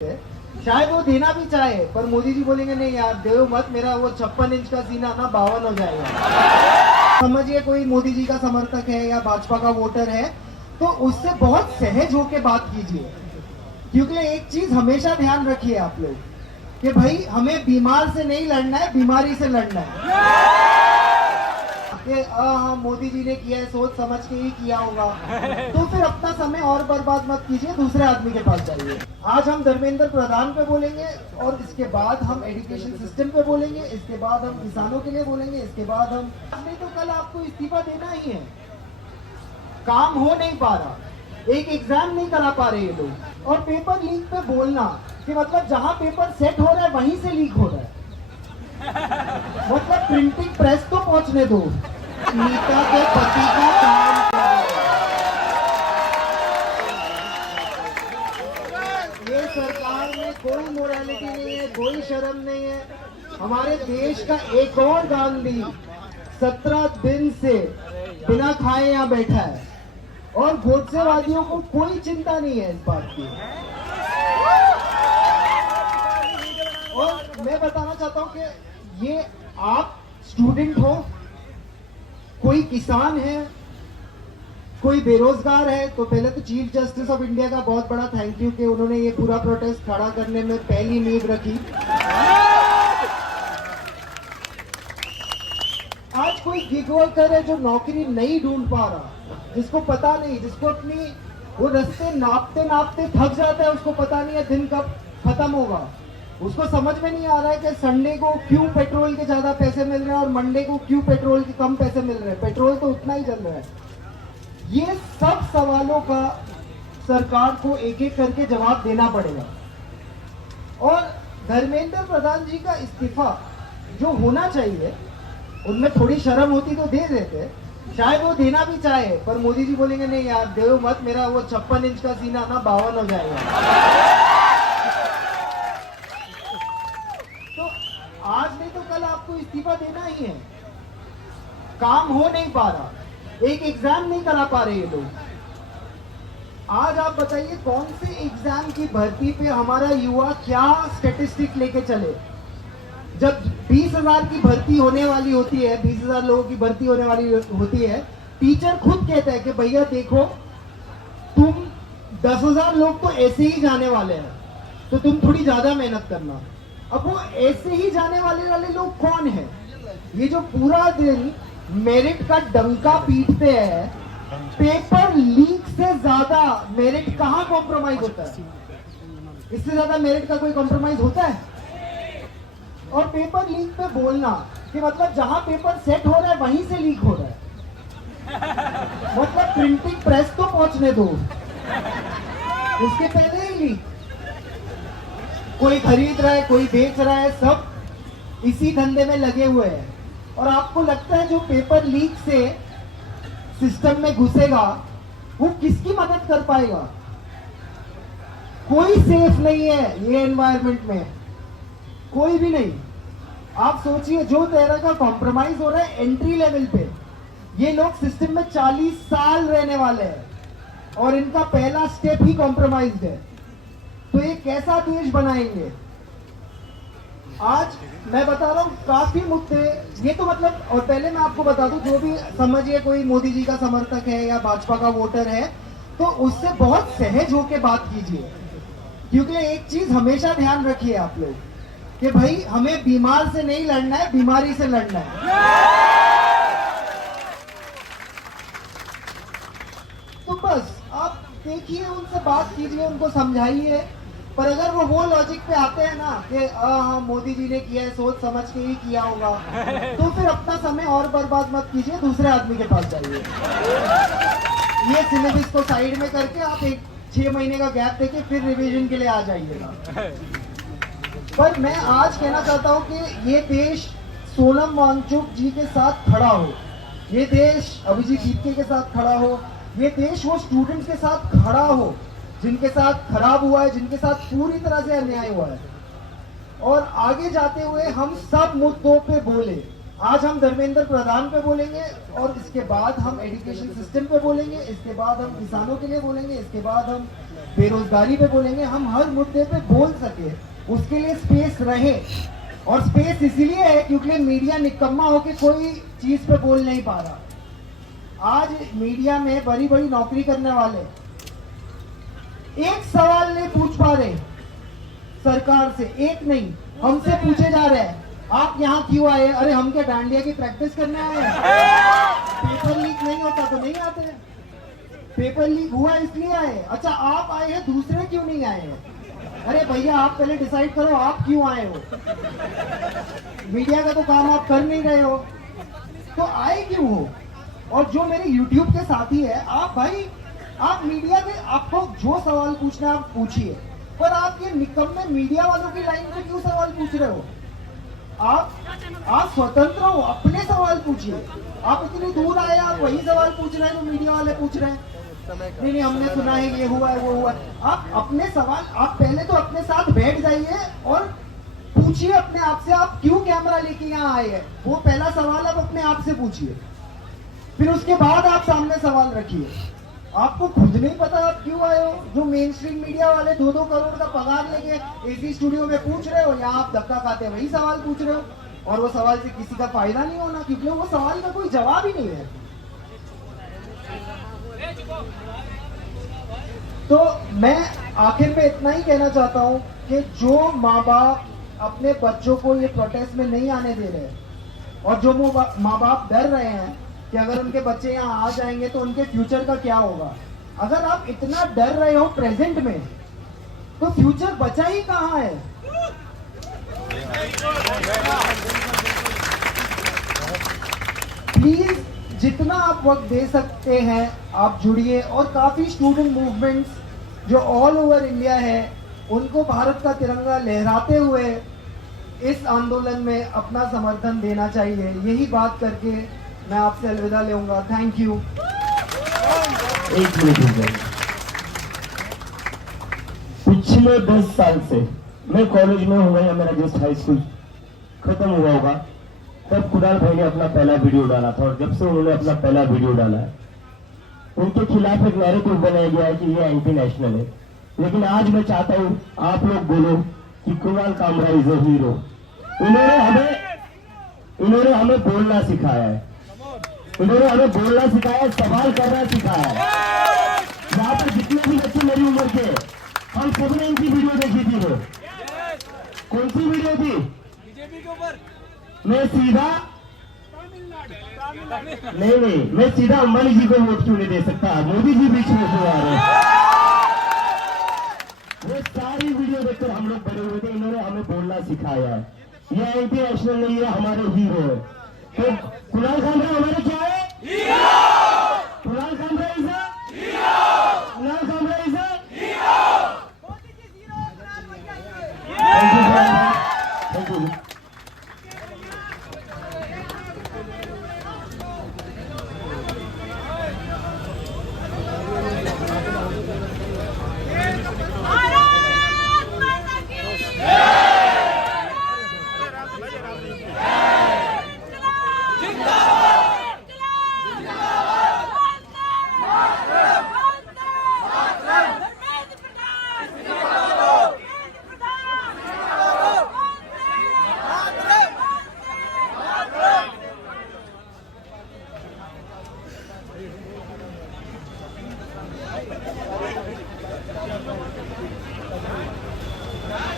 शायद वो देना भी चाहे, पर मोदी जी बोलेंगे नहीं यार दो मत, मेरा वो 56 इंच का सीना ना 52 हो जाएगा। समझिए कोई मोदी जी का समर्थक है या भाजपा का वोटर है तो उससे बहुत सहज होके बात कीजिए, क्योंकि एक चीज हमेशा ध्यान रखिए आप लोग कि भाई हमें बीमार से नहीं लड़ना है, बीमारी से लड़ना है। कि हाँ मोदी जी ने किया है, सोच समझ के ही किया होगा, तो फिर अपना समय और बर्बाद मत कीजिए, दूसरे आदमी के पास जाइए। आज हम धर्मेंद्र प्रधान पे बोलेंगे और इसके बाद हम एजुकेशन सिस्टम पे बोलेंगे, इसके बाद हम किसानों के लिए बोलेंगे, इसके बाद हम नहीं तो कल आपको इस्तीफा देना ही है। काम हो नहीं पा रहा, एक एग्जाम नहीं करा पा रहे ये लोग, और पेपर लीक पे बोलना कि मतलब जहां पेपर सेट हो रहा है वहीं से लीक हो रहा है। मतलब प्रिंटिंग प्रेस तो पहुंचने दो। नीता के पति का काम ये सरकार में कोई मोरालिटी नहीं है, कोई शर्म नहीं है। हमारे देश का एक और गांधी 17 दिन से बिना खाए यहाँ बैठा है और गोडसेवादियों को कोई चिंता नहीं है इस बात की। और मैं बताना चाहता हूँ कि ये आप स्टूडेंट हो, कोई किसान है, कोई बेरोजगार है, तो पहले तो चीफ जस्टिस ऑफ इंडिया का बहुत बड़ा थैंक यू कि उन्होंने ये पूरा प्रोटेस्ट खड़ा करने में पहली नींव रखी। आज कोई गिग वर्कर है जो नौकरी नहीं ढूंढ पा रहा, जिसको पता नहीं, जिसको अपनी वो रास्ते नापते नापते थक जाता है, उसको पता नहीं है दिन कब खत्म होगा, उसको समझ में नहीं आ रहा है कि संडे को क्यों पेट्रोल के ज्यादा पैसे मिल रहे हैं और मंडे को क्यों पेट्रोल के कम पैसे मिल रहे हैं, पेट्रोल तो उतना ही चल रहा है। ये सब सवालों का सरकार को एक एक करके जवाब देना पड़ेगा। और धर्मेंद्र प्रधान जी का इस्तीफा जो होना चाहिए, उनमें थोड़ी शर्म होती तो दे देते, शायद वो देना भी चाहे, पर मोदी जी बोलेंगे नहीं यार दो मत, मेरा वो 56 इंच का सीना ना 52 हो जाएगा। आज नहीं तो कल आपको इस्तीफा देना ही है। काम हो नहीं पा रहा, एक एग्जाम नहीं करा पा रहे ये लोग। आज आप बताइए कौन से एग्जाम की भर्ती पे हमारा युवा क्या स्टेटिस्टिक लेके चले। जब 20,000 की भर्ती होने वाली होती है, 20,000 लोगों की भर्ती होने वाली होती है, टीचर खुद कहता है कि भैया देखो तुम 10,000 लोग तो ऐसे ही जाने वाले हैं, तो तुम थोड़ी ज्यादा मेहनत करना। अब वो ऐसे ही जाने वाले लोग कौन है? ये जो पूरा दिन मेरिट का डंका पीटते हैं, पेपर लीक से ज्यादा मेरिट कहाँ कॉम्प्रोमाइज होता है? इससे ज्यादा मेरिट का कोई कॉम्प्रोमाइज होता है? और पेपर लीक पे बोलना कि मतलब जहां पेपर सेट हो रहा है वहीं से लीक हो रहा है। मतलब प्रिंटिंग प्रेस तो पहुंचने दो, उसके पहले ही लीक। कोई खरीद रहा है, कोई बेच रहा है, सब इसी धंधे में लगे हुए हैं। और आपको लगता है जो पेपर लीक से सिस्टम में घुसेगा वो किसकी मदद कर पाएगा? कोई सेफ नहीं है ये एनवायरनमेंट में, कोई भी नहीं। आप सोचिए जो तरह का कॉम्प्रोमाइज हो रहा है एंट्री लेवल पे, ये लोग सिस्टम में 40 साल रहने वाले हैं और इनका पहला स्टेप ही कॉम्प्रोमाइज्ड है, तो ये कैसा देश बनाएंगे? आज मैं बता रहा हूँ काफी मुद्दे ये तो मतलब, और पहले मैं आपको बता दूं, जो भी समझिए कोई मोदी जी का समर्थक है या भाजपा का वोटर है तो उससे बहुत सहज होके बात कीजिए, क्योंकि एक चीज हमेशा ध्यान रखिए आप लोग कि भाई हमें बीमार से नहीं लड़ना है, बीमारी से लड़ना है। तो बस आप देखिए, उनसे बात कीजिए, उनको समझाइए। पर अगर वो लॉजिक पे आते हैं ना कि हाँ मोदी जी ने किया है, सोच समझ के ही किया होगा, तो फिर अपना समय और बर्बाद मत कीजिए, दूसरे आदमी के पास जाइए। ये सिलेबस को साइड में करके आप 6 महीने का गैप देके फिर रिवीजन के लिए आ जाइएगा। पर मैं आज कहना चाहता हूँ कि ये देश सोनम वांगचुक जी के साथ खड़ा हो, ये देश अभिजीत दीपके के साथ खड़ा हो, ये देश वो स्टूडेंट्स के साथ खड़ा हो जिनके साथ खराब हुआ है, जिनके साथ पूरी तरह से अन्याय हुआ है। और आगे जाते हुए हम सब मुद्दों पे बोले, आज हम धर्मेंद्र प्रधान पे बोलेंगे और इसके बाद हम एजुकेशन सिस्टम पे बोलेंगे, इसके बाद हम किसानों के लिए बोलेंगे, इसके बाद हम बेरोजगारी पे बोलेंगे। हम हर मुद्दे पे बोल सके, उसके लिए स्पेस रहे। और स्पेस इसीलिए है क्योंकि मीडिया निकम्मा होके कोई चीज पे बोल नहीं पा रहा। आज मीडिया में बड़ी बड़ी नौकरी करने वाले एक सवाल नहीं पूछ पा रहे सरकार से, एक नहीं, हमसे पूछे जा रहे हैं आप यहाँ क्यों आए? अरे हम क्या डांडिया की प्रैक्टिस करने आए हैं? पेपर लीक नहीं होता तो नहीं आते, पेपर लीक हुआ इसलिए आए। अच्छा आप आए हैं, दूसरे क्यों नहीं आए हैं? अरे भैया आप पहले डिसाइड करो आप क्यों आए हो। मीडिया का तो काम आप कर नहीं रहे हो तो आए क्यों हो? और जो मेरे YouTube के साथी है, आप भाई आप मीडिया के, आपको जो सवाल पूछना आप पूछिए, पर आप ये निकम्मे मीडिया वालों की लाइन में क्यों सवाल पूछ रहे हो? आप स्वतंत्र हो, अपने सवाल पूछिए। आप इतनी दूर आए, आप वही सवाल पूछ रहे हैं जो मीडिया वाले पूछ रहे हैं। नहीं हमने सुना है ये हुआ है वो हुआ है। आप अपने सवाल, आप पहले तो अपने साथ बैठ जाइए और पूछिए अपने आप से आप क्यों कैमरा लेके यहाँ आए हैं। वो पहला सवाल आप अपने आप से पूछिए, फिर उसके बाद आप सामने सवाल रखिए। आपको खुद नहीं पता आप क्यों आए हो। जो मेन स्ट्रीम मीडिया वाले 2-2 करोड़ का पगार लेके एसी स्टूडियो में पूछ रहे हो, यहाँ आप धक्का खाते वही सवाल पूछ रहे हो और वो सवाल से किसी का फायदा नहीं होना क्योंकि वो सवाल का कोई जवाब ही नहीं है। तो मैं आखिर में इतना ही कहना चाहता हूँ कि जो माँ बाप अपने बच्चों को ये प्रोटेस्ट में नहीं आने दे रहे और जो माँ बाप डर रहे हैं कि अगर उनके बच्चे यहाँ आ जाएंगे तो उनके फ्यूचर का क्या होगा, अगर आप इतना डर रहे हो प्रेजेंट में तो फ्यूचर बचा ही कहाँ है। प्लीज जितना आप वक्त दे सकते हैं आप जुड़िए और काफी स्टूडेंट मूवमेंट्स जो ऑल ओवर इंडिया है उनको भारत का तिरंगा लहराते हुए इस आंदोलन में अपना समर्थन देना चाहिए। यही बात करके मैं आपसे अलविदा लूंगा। Thank you. एक मिनट, पिछले 10 साल से मैं कॉलेज में हूँ या मेरा जस्ट हाई स्कूल खत्म हुआ होगा तब कुणाल भाई ने अपना पहला वीडियो डाला था और जब से उन्होंने अपना पहला वीडियो डाला है उनके खिलाफ एक नैरेटिव बनाया गया है कि ये एंटी नेशनल है। लेकिन आज मैं चाहता हूँ आप लोग बोलो कि Kunal Kamra is a hero. इन्होंने हमें बोलना सिखाया है, इन्होंने हमें बोलना सिखाया है, सवाल करना सिखाया है। यहाँ पर जितने भी बच्चे मेरी उम्र के, हम सबने इनकी वीडियो देखी थी। वो कौन सी वीडियो थी? बीजेपी के ऊपर। मैं सीधा नहीं मैं सीधा अंबानी जी को वोट क्यों नहीं दे सकता? मोदी जी बीच में क्यों आ रहे हैं? वो सारी वीडियो देखकर हम लोग बड़े हुए थे। इन्होंने हमें बोलना सिखाया है। ये एंटी नेशनल नहीं है, हमारे हीरो है। तो कुणाल कामरा हमारे क्या है? Kunal Kamra is a hero. Kunal